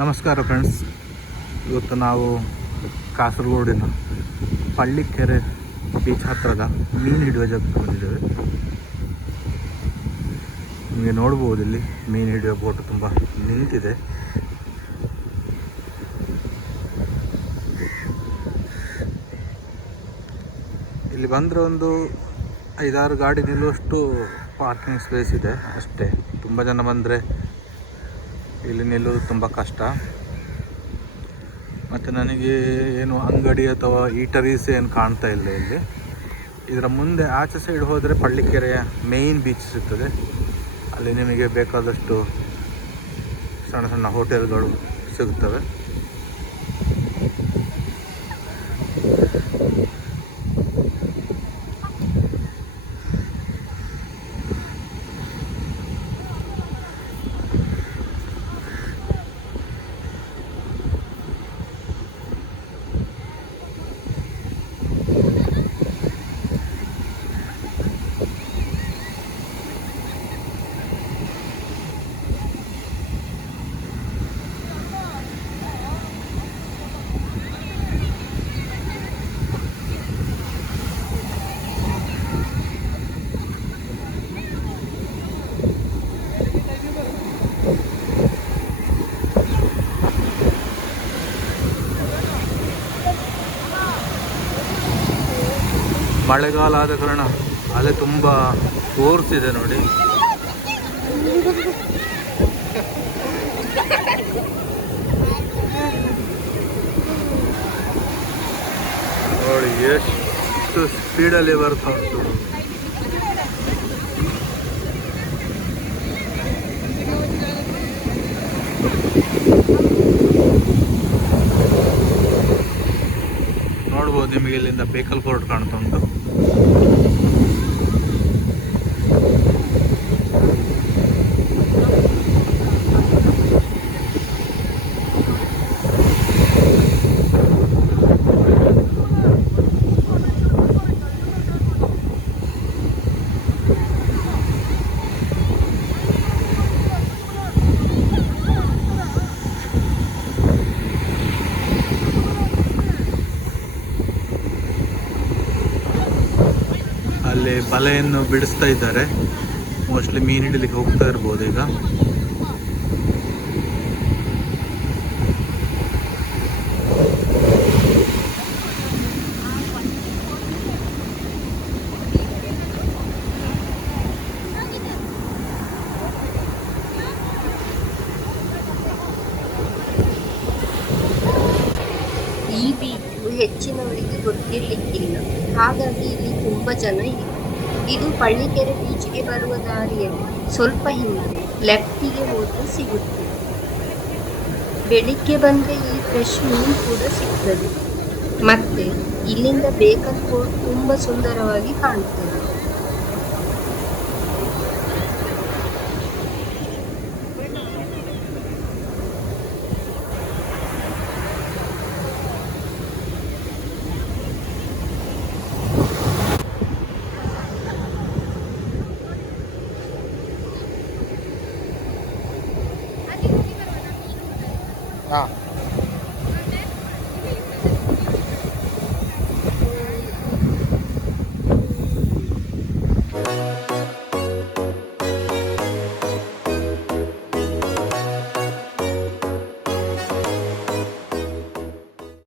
ನಮಸ್ಕಾರ ಫ್ರೆಂಡ್ಸ್ ಇವತ್ತು ನಾವು ಕಾಸರಗೋಡಿನ ಪಳ್ಳಿಕೆರೆ ಬೀಚ್ ಹತ್ತಿರದ ಮೀನು ಹಿಡಿಯುವ ಜಾಗಕ್ಕೆ ಬಂದಿದ್ದೇವೆ. ನಿಮಗೆ ನೋಡ್ಬೋದು ಇಲ್ಲಿ ಮೀನು ಹಿಡಿಯುವ ಬೋಟ್ ತುಂಬ ನಿಂತಿದೆ. ಇಲ್ಲಿ ಬಂದರೆ ಒಂದು ಐದಾರು ಗಾಡಿ ನಿಲ್ಲುವಷ್ಟು ಪಾರ್ಕಿಂಗ್ ಸ್ಪೇಸ್ ಇದೆ ಅಷ್ಟೇ. ತುಂಬ ಜನ ಬಂದರೆ ಇಲ್ಲಿ ನಿಲ್ಲೋದು ತುಂಬ ಕಷ್ಟ. ಮತ್ತು ನನಗೆ ಏನು ಅಂಗಡಿ ಅಥವಾ ಈಟರೀಸ್ ಏನು ಕಾಣ್ತಾ ಇಲ್ಲ ಇಲ್ಲಿ. ಇದರ ಮುಂದೆ ಆಚೆ ಸೈಡ್ ಹೋದರೆ ಪಳ್ಳಿಕೆರೆಯ ಮೇಯ್ನ್ ಬೀಚ್ ಸಿಗ್ತದೆ. ಅಲ್ಲಿ ನಿಮಗೆ ಬೇಕಾದಷ್ಟು ಸಣ್ಣ ಸಣ್ಣ ಹೋಟೆಲ್ಗಳು ಸಿಗುತ್ತವೆ ಮಳೆಗಾಲ ಆದ ಕಾರಣ ಅಲೆ ತುಂಬ ಫೋರ್ಸ್ ಇದೆ ನೋಡಿ. ನೋಡಿ ಎಷ್ಟು ಸ್ಪೀಡಲ್ಲಿ ಬರ್ತಾ ಉಂಟು. ನೋಡ್ಬೋದು ನಿಮಗೆ ಇಲ್ಲಿಂದ ಬೇಕಲ್ ಫೋರ್ಟ್ ಕಾಣ್ತಾ ಉಂಟು. フフフ。ಅಲ್ಲಿ ಬಲೆಯನ್ನು ಬಿಡಿಸ್ತಾ ಇದ್ದಾರೆ. ಮೋಸ್ಟ್ಲಿ ಮೀನು ಹಿಡಿಲಿಕ್ಕೆ ಹೋಗ್ತಾ ಇರ್ಬೋದು ಈಗ. ಹೆಚ್ಚಿನವರಿಗೆ ಗೊತ್ತಿರಲಿಕ್ಕಿಲ್ಲ. ಹಾಗಾಗಿ ಇಲ್ಲಿ ತುಂಬ ಜನ ಇದೆ ಇದು ಪಳ್ಳಿಕೆರೆ ಬೀಚ್ಗೆ ಬರುವ ದಾರಿಯಲ್ಲಿ ಸ್ವಲ್ಪ ಹಿಂದೆ ಲೆಫ್ಟಿಗೆ ಹೋದ್ರೆ ಸಿಗುತ್ತೆ. ಬೆಳಿಗ್ಗೆ ಬಂದರೆ ಈ ಫ್ರೆಶ್ ಮೀನು ಕೂಡ ಸಿಗ್ತದೆ. ಮತ್ತೆ ಇಲ್ಲಿಂದ ಬೇಕಲ್ ಫೋರ್ಟ್ ತುಂಬ ಸುಂದರವಾಗಿ ಕಾಣುತ್ತದೆ à